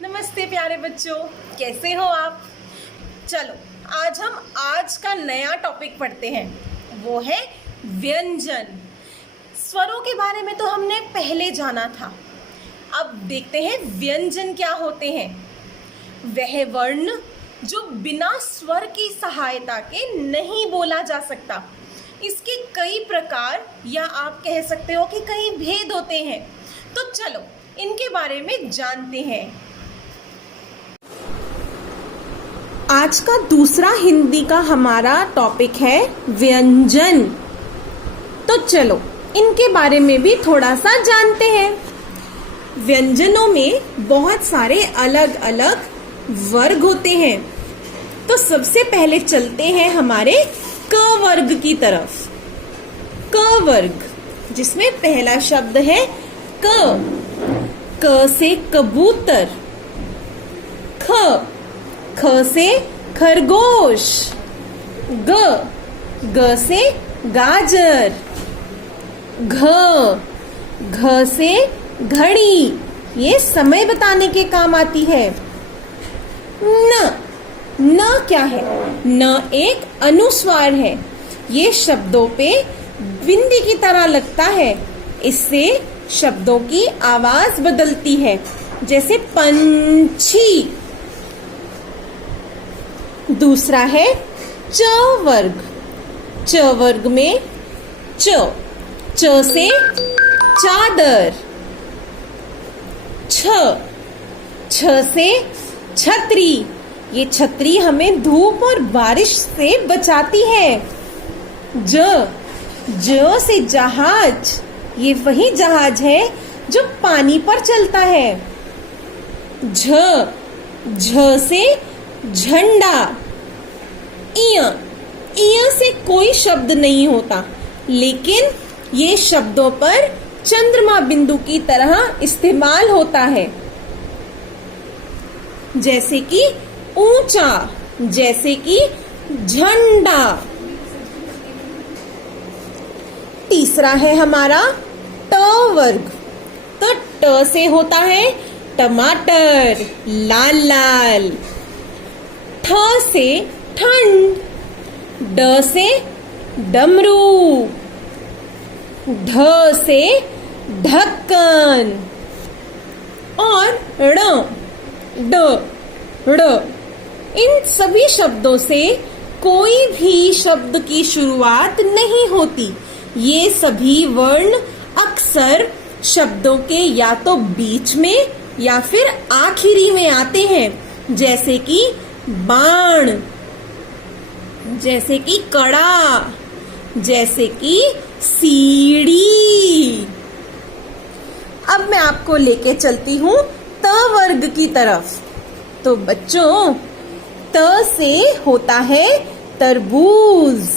नमस्ते प्यारे बच्चों, कैसे हो आप। चलो आज हम आज का नया टॉपिक पढ़ते हैं, वो है व्यंजन। स्वरों के बारे में तो हमने पहले जाना था, अब देखते हैं व्यंजन क्या होते हैं। वह वर्ण जो बिना स्वर की सहायता के नहीं बोला जा सकता। इसके कई प्रकार या आप कह सकते हो कि कई भेद होते हैं। तो चलो इनके बारे में जानते हैं। आज का दूसरा हिंदी का हमारा टॉपिक है व्यंजन। तो चलो इनके बारे में भी थोड़ा सा जानते हैं। व्यंजनों में बहुत सारे अलग अलग वर्ग होते हैं। तो सबसे पहले चलते हैं हमारे क वर्ग की तरफ। क वर्ग, जिसमें पहला शब्द है क से कबूतर। ख से खरगोश। ग से गाजर। घ से घड़ी, ये समय बताने के काम आती है। न क्या है? न एक अनुस्वार है। ये शब्दों पे बिंदी की तरह लगता है। इससे शब्दों की आवाज बदलती है, जैसे पंछी। दूसरा है च वर्ग। च वर्ग में च से चादर। छ से छतरी, ये छतरी हमें धूप और बारिश से बचाती है। ज से जहाज, ये वही जहाज है जो पानी पर चलता है। झ से झंडा। इय से कोई शब्द नहीं होता, लेकिन ये शब्दों पर चंद्रमा बिंदु की तरह इस्तेमाल होता है, जैसे कि ऊंचा, जैसे कि झंडा। तीसरा है हमारा ट वर्ग। तो ट से होता है टमाटर, लाल लाल। ठ से ठंड। ड से डमरू। ढ से ढक्कन। और ड़। इन सभी शब्दों से कोई भी शब्द की शुरुआत नहीं होती। ये सभी वर्ण अक्सर शब्दों के या तो बीच में या फिर आखिरी में आते हैं, जैसे कि बाण, जैसे कि कड़ा, जैसे कि सीढ़ी। अब मैं आपको लेके चलती हूँ त वर्ग की तरफ। तो बच्चों, त से होता है तरबूज,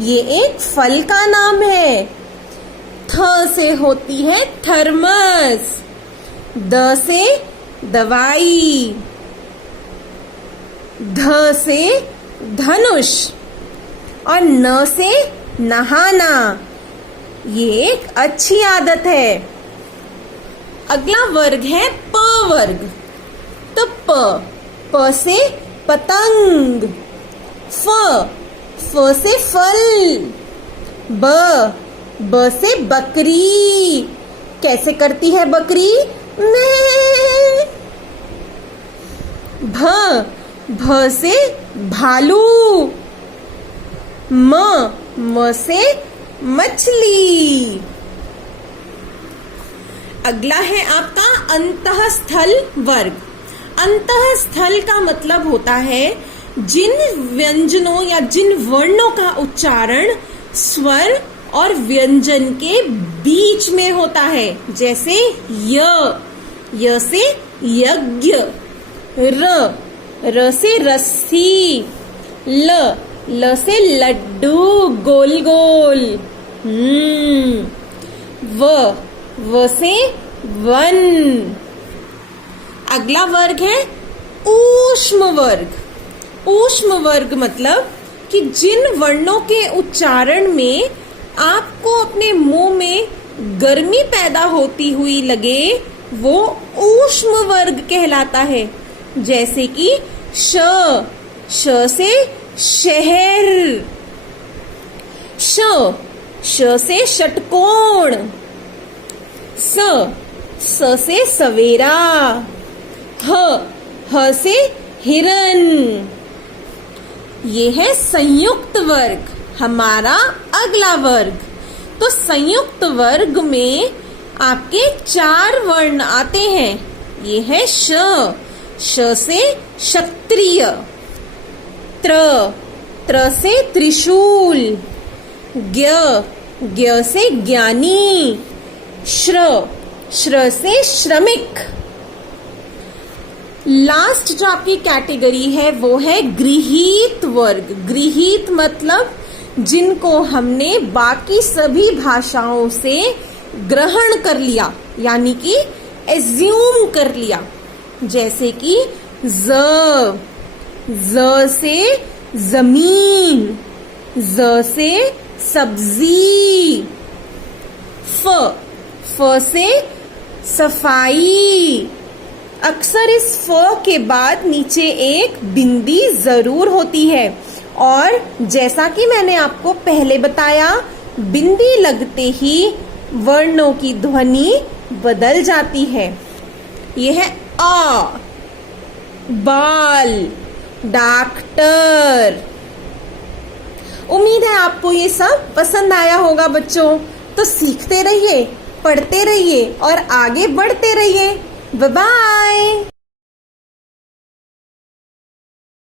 ये एक फल का नाम है। थ से होती है थर्मस। द से दवाई। ध से धनुष। और न से नहाना, ये एक अच्छी आदत है। अगला वर्ग है प वर्ग। तो प से पतंग। फ से फल। ब से बकरी, कैसे करती है बकरी? भ से भालू। म से मछली। अगला है आपका अंतःस्थल वर्ग। अंतःस्थल का मतलब होता है जिन व्यंजनों या जिन वर्णों का उच्चारण स्वर और व्यंजन के बीच में होता है, जैसे य से यज्ञ। र से रस्सी। ल से लड्डू गोल गोल। व से वन। अगला वर्ग है ऊष्म वर्ग। ऊष्म वर्ग मतलब कि जिन वर्णों के उच्चारण में आपको अपने मुंह में गर्मी पैदा होती हुई लगे, वो ऊष्म वर्ग कहलाता है। जैसे कि श से शहर, श से षटकोण, स से सवेरा, ह से हिरन। ये है संयुक्त वर्ग, हमारा अगला वर्ग। तो संयुक्त वर्ग में आपके 4 वर्ण आते हैं। ये है श से क्षत्रिय, त्र से त्रिशूल, ज्ञ से ज्ञानी, श्र से श्रमिक। लास्ट जो आपकी कैटेगरी है वो है गृहीत वर्ग। गृहीत मतलब जिनको हमने बाकी सभी भाषाओं से ग्रहण कर लिया, यानी कि एज्यूम कर लिया। जैसे कि ज से जमीन, ज से सब्जी, फ से सफाई। अक्सर इस फ के बाद नीचे एक बिंदी जरूर होती है, और जैसा कि मैंने आपको पहले बताया, बिंदी लगते ही वर्णों की ध्वनि बदल जाती है। यह है आ, बाल, डॉक्टर। उम्मीद है आपको ये सब पसंद आया होगा बच्चों। तो सीखते रहिए, पढ़ते रहिए और आगे बढ़ते रहिए। Bye bye.